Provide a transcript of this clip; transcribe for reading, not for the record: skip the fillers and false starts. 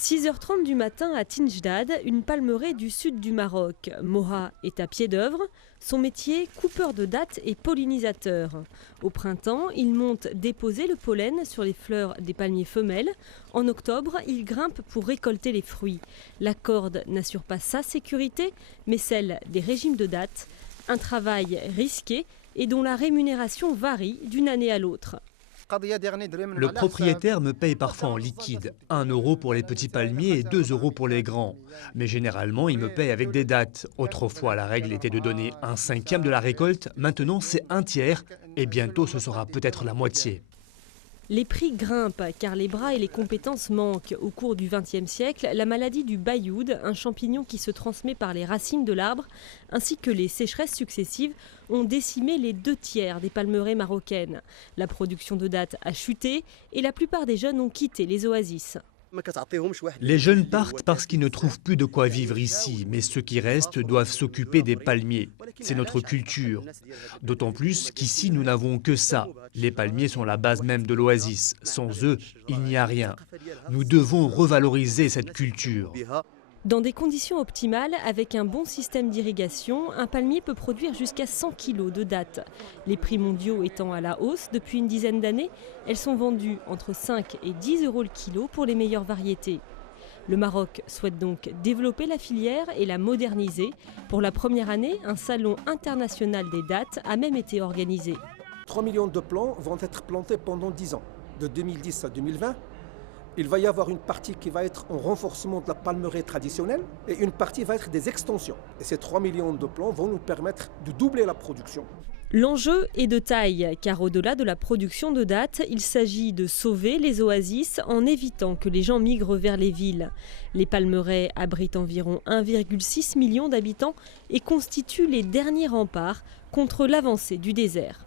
6h30 du matin à Tinjdad, une palmeraie du sud du Maroc. Moha est à pied d'œuvre. Son métier, coupeur de dattes et pollinisateur. Au printemps, il monte déposer le pollen sur les fleurs des palmiers femelles. En octobre, il grimpe pour récolter les fruits. La corde n'assure pas sa sécurité, mais celle des régimes de dattes. Un travail risqué et dont la rémunération varie d'une année à l'autre. Le propriétaire me paye parfois en liquide, 1 euro pour les petits palmiers et 2 euros pour les grands. Mais généralement, il me paye avec des dattes. Autrefois, la règle était de donner 1/5 de la récolte. Maintenant, c'est 1/3 et bientôt, ce sera peut-être la moitié. Les prix grimpent car les bras et les compétences manquent. Au cours du XXe siècle, la maladie du bayoud, un champignon qui se transmet par les racines de l'arbre, ainsi que les sécheresses successives, ont décimé les 2/3 des palmeraies marocaines. La production de dattes a chuté et la plupart des jeunes ont quitté les oasis. Les jeunes partent parce qu'ils ne trouvent plus de quoi vivre ici, mais ceux qui restent doivent s'occuper des palmiers. C'est notre culture. D'autant plus qu'ici, nous n'avons que ça. Les palmiers sont la base même de l'oasis. Sans eux, il n'y a rien. Nous devons revaloriser cette culture. Dans des conditions optimales, avec un bon système d'irrigation, un palmier peut produire jusqu'à 100 kg de dattes. Les prix mondiaux étant à la hausse depuis une dizaine d'années, elles sont vendues entre 5 et 10 euros le kilo pour les meilleures variétés. Le Maroc souhaite donc développer la filière et la moderniser. Pour la première année, un salon international des dattes a même été organisé. 3 millions de plants vont être plantés pendant 10 ans, de 2010 à 2020. Il va y avoir une partie qui va être en renforcement de la palmeraie traditionnelle et une partie va être des extensions. Et ces 3 millions de plants vont nous permettre de doubler la production. L'enjeu est de taille, car au-delà de la production de dattes, il s'agit de sauver les oasis en évitant que les gens migrent vers les villes. Les palmeraies abritent environ 1,6 million d'habitants et constituent les derniers remparts contre l'avancée du désert.